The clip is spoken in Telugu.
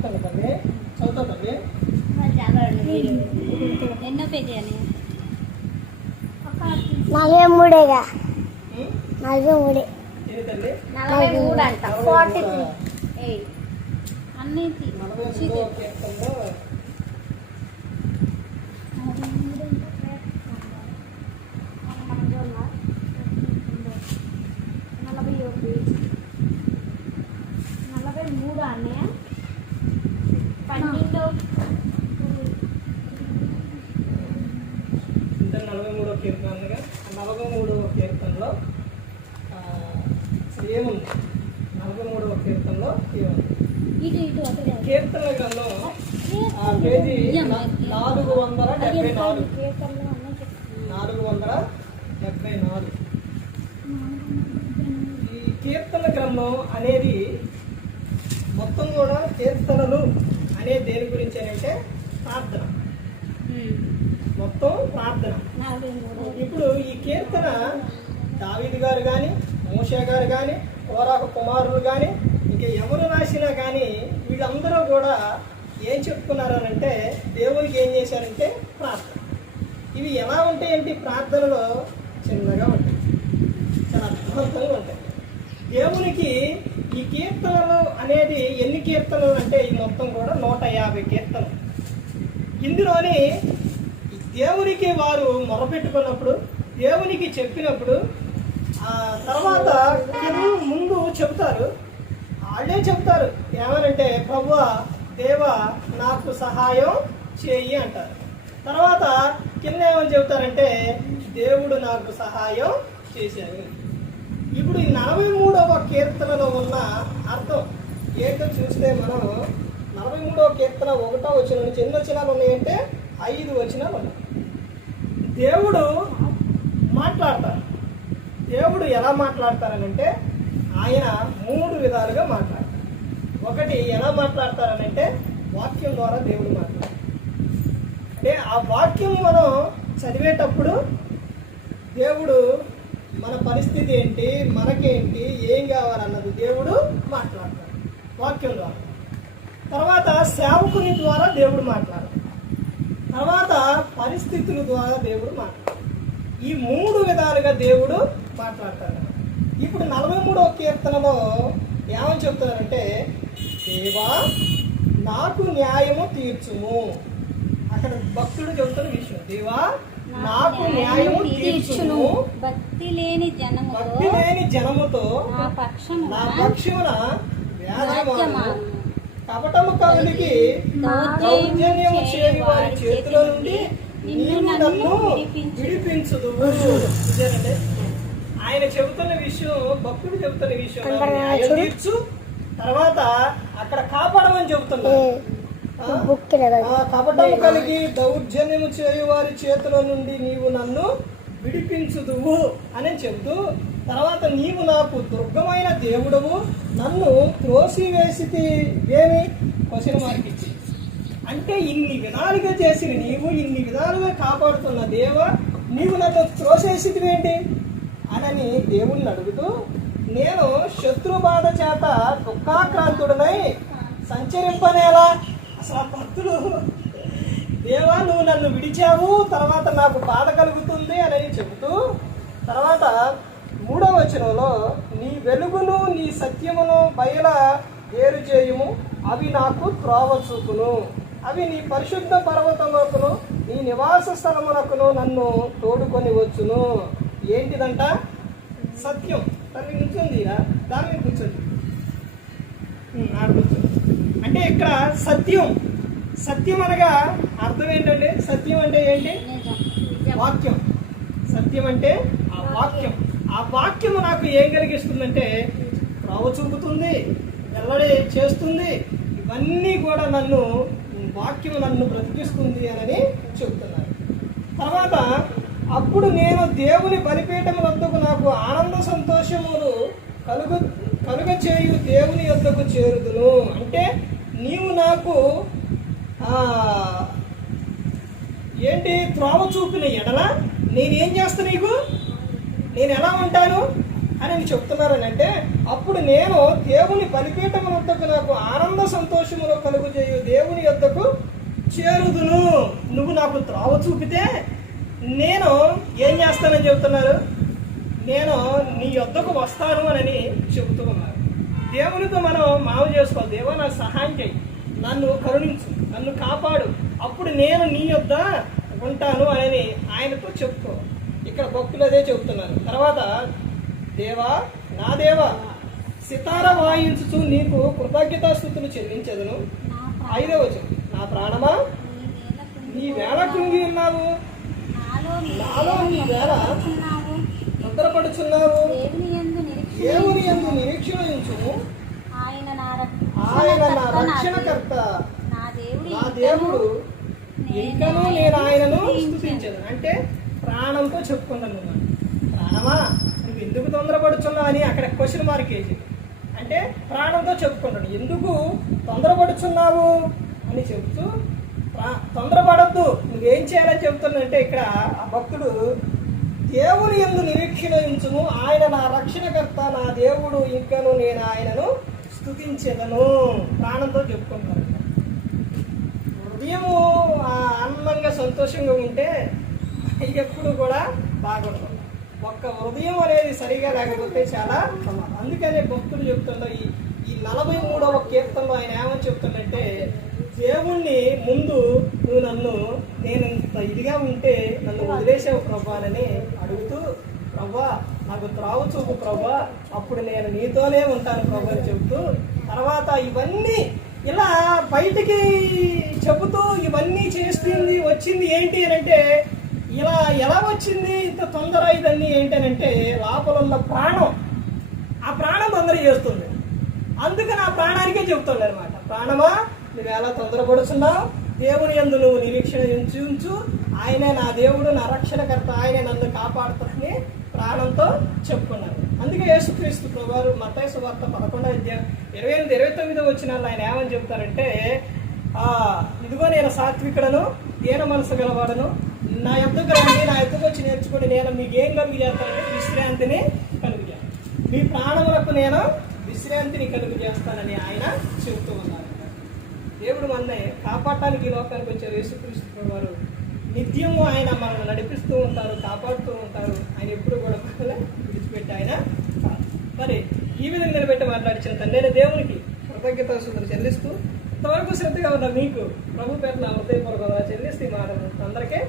కీర్తన తల్లి చదువుతా తల్లి. ఎన్నో పేజీ అని 43గా ఎన్ని తల్లి? 43 అంట 43 అన్నీ 42వ కీర్తనలో 43 అన్నయ్య 12 43వ కీర్తన అనగా 43వ కీర్తనలో ఏముంది? 43వ కీర్తనలో ఏముంది? ఇటు కీర్తన గ్రంథం పేజీ 474. 474. ఈ కీర్తన గ్రంథం అనేది మొత్తం కూడా కీర్తనలు అనే దేని గురించి అంటే ప్రార్థన, మొత్తం ప్రార్థన. ఇప్పుడు ఈ కీర్తన దావీదు గారు కానీ, మోషే గారు కానీ, కోరాకు కుమారులు కానీ, ఇంకా ఎవరు రాసినా కానీ వీళ్ళందరూ కూడా ఏం చెప్పుకున్నారు అని అంటే దేవునికి ఏం చేశారంటే ప్రార్థన. ఇవి ఎలా ఉంటాయంటే ప్రార్థనలో చిన్నగా ఉంటాయి, చాలా అర్థవంతంగా ఉంటాయి. దేవునికి ఈ కీర్తనలు అనేది ఎన్ని కీర్తనలు అంటే ఈ మొత్తం కూడా 150 కీర్తనలు. ఇందులోని దేవునికి వారు మొరపెట్టుకున్నప్పుడు, దేవునికి చెప్పినప్పుడు తర్వాత ముందు చెబుతారు, వాళ్ళే చెప్తారు ఏమనంటే ప్రభువా దేవా నాకు సహాయం చేయి అంటారు. తర్వాత కింద ఏమని చెబుతారంటే దేవుడు నాకు సహాయం చేశారు. ఇప్పుడు ఈ 43వ కీర్తనలో ఉన్న అర్థం ఏంటో చూస్తే మనం 43వ కీర్తన 1వ వచనం నుంచి ఎన్ని వచనాలు ఉన్నాయంటే 5 వచనాలు ఉన్నాయి. దేవుడు మాట్లాడతారు. దేవుడు ఎలా మాట్లాడతారనంటే ఆయన 3 విధాలుగా మాట్లాడతారు. ఒకటి ఎలా మాట్లాడతారనంటే వాక్యం ద్వారా దేవుడు మాట్లాడతారు. అంటే ఆ వాక్యం మనం చదివేటప్పుడు దేవుడు మన పరిస్థితి ఏంటి, మనకేంటి, ఏం కావాలన్నది దేవుడు మాట్లాడతాడు వాక్యం ద్వారా. తర్వాత సేవకుని ద్వారా దేవుడు మాట్లాడతాడు. తర్వాత పరిస్థితుల ద్వారా దేవుడు మాట్లాడతాడు. ఈ 3 విధాలుగా దేవుడు మాట్లాడతాడు. ఇప్పుడు 43వ కీర్తనలో ఏమని చెప్తారంటే దేవా నాకు న్యాయము తీర్చుము. అక్కడ భక్తుడు చెబుతున్న విషయం, దేవా నాకు న్యాయము తీర్చుము. భక్తి లేని జనముతో నా పక్షమున వ్యాజ్యమాడు. కపటము కవులకి దౌర్జన్యము చేయు వారి చేతిలో నుండి నీవు నన్ను విడిపించుదు. ఆయన చెబుతున్న విషయం, భక్తుడు చెబుతున్న విషయం న్యాయం తీర్చు, తర్వాత అక్కడ కాపాడమని చెబుతున్నారు. కపటము కలిగి దౌర్జన్యము చేయు వారి చేతిలో నుండి నీవు నన్ను విడిపించుదువు అని చెబుతూ, తర్వాత నీవు నాకు దుర్గమైన దేవుడవు, నన్ను త్రోసివేసితి ఏమి క్వశ్చన్ మార్క్ ఇచ్చి. అంటే ఇన్ని విధాలుగా చేసిన నీవు, ఇన్ని విధాలుగా కాపాడుతున్న దేవ, నీవు నన్ను త్రోసేసితివేంటి అని దేవుణ్ణి అడుగుతూ, నేను శత్రు బాధ చేత దుఃఖాక్రాంతుడనై సంచరింపనేలా. అసలు భక్తులు దేవా నువ్వు నన్ను విడిచావు, తర్వాత నాకు బాధ కలుగుతుంది అని చెబుతూ, తర్వాత 3వ వచనంలో నీ వెలుగును నీ సత్యమును బయల వేరు చేయుము, అవి నాకు త్రోవ చూపును, అవి నీ పరిశుద్ధ పర్వతమునకును నీ నివాస స్థలమునకును నన్ను తోడుకొని వచ్చును. ఏంటిదంట? సత్యం. తల్లి కూర్చోండి, దాని మీద కూర్చోండి, కూర్చోండి. అంటే ఇక్కడ సత్యం. సత్యం అనగా అర్థం ఏంటంటే, సత్యం అంటే ఏంటి? వాక్యం. సత్యం అంటే ఆ వాక్యం. ఆ వాక్యము నాకు ఏం కలిగిస్తుందంటే త్రోవ చూపుతుంది, వెల్లడి చేస్తుంది. ఇవన్నీ కూడా నన్ను వాక్యం నన్ను బ్రతికిస్తుంది అని చెబుతున్నారు. తర్వాత అప్పుడు నేను దేవుని బలిపీఠం వద్దకు నాకు ఆనంద సంతోషములు కలుగ చేయు దేవుని యొద్దకు చేరుదును. అంటే నీవు నాకు ఏంటి త్రోవ చూపిన ఎడల నేనేం చేస్తా, నీకు నేను ఎలా ఉంటాను? అని చెప్తున్నారని అంటే, అప్పుడు నేను దేవుని బలిపీఠం వద్దకు నాకు ఆనంద సంతోషములు కలుగు చేయు దేవుని యొద్దకు చేరుదును. నువ్వు నాకు త్రోవ చూపితే నేను ఏం చేస్తానని చెబుతున్నారు, నేను నీ యొద్దకు వస్తాను అని చెబుతూ ఉన్నారు. దేవునితో మనం మావ చేసుకోవాలి. దేవా నాకు సహాయం చేయి, నన్ను కరుణించు, నన్ను కాపాడు, అప్పుడు నేను నీ యొద్ద ఉంటాను అని ఆయనతో చెప్పుకో. ఇక్కడ భక్తులు అదే చెబుతున్నారు. తర్వాత దేవా నా దేవా సితార వాయించుచు నీకు కృతజ్ఞతాస్తుతులు చెల్లించదును. 5వ వచనం, నా ప్రాణమా నీ వేళ కృంగి ఉన్నావు, నాలో నీ వేళ తొందరపడుచున్నావు. దేవుని యందు నిరీక్షణ ఉంచుము, ఆయన నా రక్షణకర్త, నా దేవుడు, ఇంకనూ నేను ఆయనను స్తుతించదు. అంటే ప్రాణంతో చెప్పుకున్నాను. ప్రాణమా నువ్వు ఎందుకు తొందరపడుచున్నావు అని అక్కడ క్వశ్చన్ మార్క్ వేసి, అంటే ప్రాణంతో చెప్పుకుంటాడు. ఎందుకు తొందరపడుచున్నావు అని చెబుతూ, తొందరపడద్దు, నువ్వేం చేయాలని చెబుతున్నంటే ఇక్కడ ఆ భక్తుడు దేవుని యందు నిరీక్షణ ఉంచుము, ఆయన నా రక్షణకర్త, నా దేవుడు, ఇంకను నేను ఆయనను స్తుతించెదను. ప్రాణంతో చెప్పుకుంటారు. హృదయము ఆనందంగా సంతోషంగా ఉంటే ఎప్పుడు కూడా బాగుంటుంది. ఒక్క హృదయం అనేది సరిగా లేకపోతే చాలా ప్రమాదం. అందుకనే భక్తులు చెప్తున్నారు, ఈ 43వ కీర్తనలో ఆయన ఏమని చెప్తుందంటే, దేవుణ్ణి ముందు నువ్వు నేను ఇంత ఇదిగా ఉంటే నన్ను వదిలేసావు ప్రభా అని అడుగుతూ, ప్రభా నాకు త్రావు చూపు ప్రభా, అప్పుడు నేను నీతోనే ఉంటాను ప్రభా అని చెబుతూ, తర్వాత ఇవన్నీ ఇలా బయటికి చెబుతూ ఇవన్నీ చేస్తుంది. వచ్చింది ఏంటి అని అంటే, ఇలా ఎలా వచ్చింది ఇంత తొందర ఇదన్నీ ఏంటనంటే, లోపల ఉన్న ప్రాణం, ఆ ప్రాణం తొందర చేస్తుంది. అందుకని ఆ ప్రాణానికే చెబుతుంది అనమాట, ప్రాణమా నువ్వు ఎలా తొందరపడుతున్నావు, దేవుని యందు నువ్వు నిరీక్షణ ఉంచు, ఆయనే నా దేవుడు, నా రక్షణకర్త, ఆయనే నన్ను కాపాడుతానని ప్రాణంతో చెప్పుకున్నారు. అందుకే యేసుక్రీస్తు ప్రభువారు మత్తయి సువార్త 11:28-29 వచనాల్లో ఆయన ఏమని చెప్తారంటే, ఇదిగో నేను సాత్వికుడను, దీన మనసు గలవాడను, నా యొద్దకు రండి, నా యొద్దకు వచ్చి నేర్చుకుని నేను మీకు ఏం కలుగు చేస్తానంటే విశ్రాంతిని కలుగు చేస్తాను, మీ ప్రాణములకు నేను విశ్రాంతిని కలుగు చేస్తానని ఆయన చెబుతూ ఉన్నారు. దేవుడు మనల్ని కాపాడటానికి ఈ లోకానికి వచ్చారు. యేసుక్రీస్తు వారు నిత్యము ఆయన మనల్ని నడిపిస్తూ ఉంటారు, కాపాడుతూ ఉంటారు. ఆయన ఎప్పుడు కూడా మనల్ని విడిచిపెట్టి ఆయన మరి ఈ విధంగా నిలబెట్టి మాట్లాడించిన తండ్రి దేవునికి కృతజ్ఞతాస్తుతులు చెల్లిస్తూ, ఇంతవరకు శ్రద్ధగా ఉన్న మీకు ప్రభు పేరున హృదయపూర్వకంగా చెల్లిస్తూ మాట్లాడుతూ అందరికీ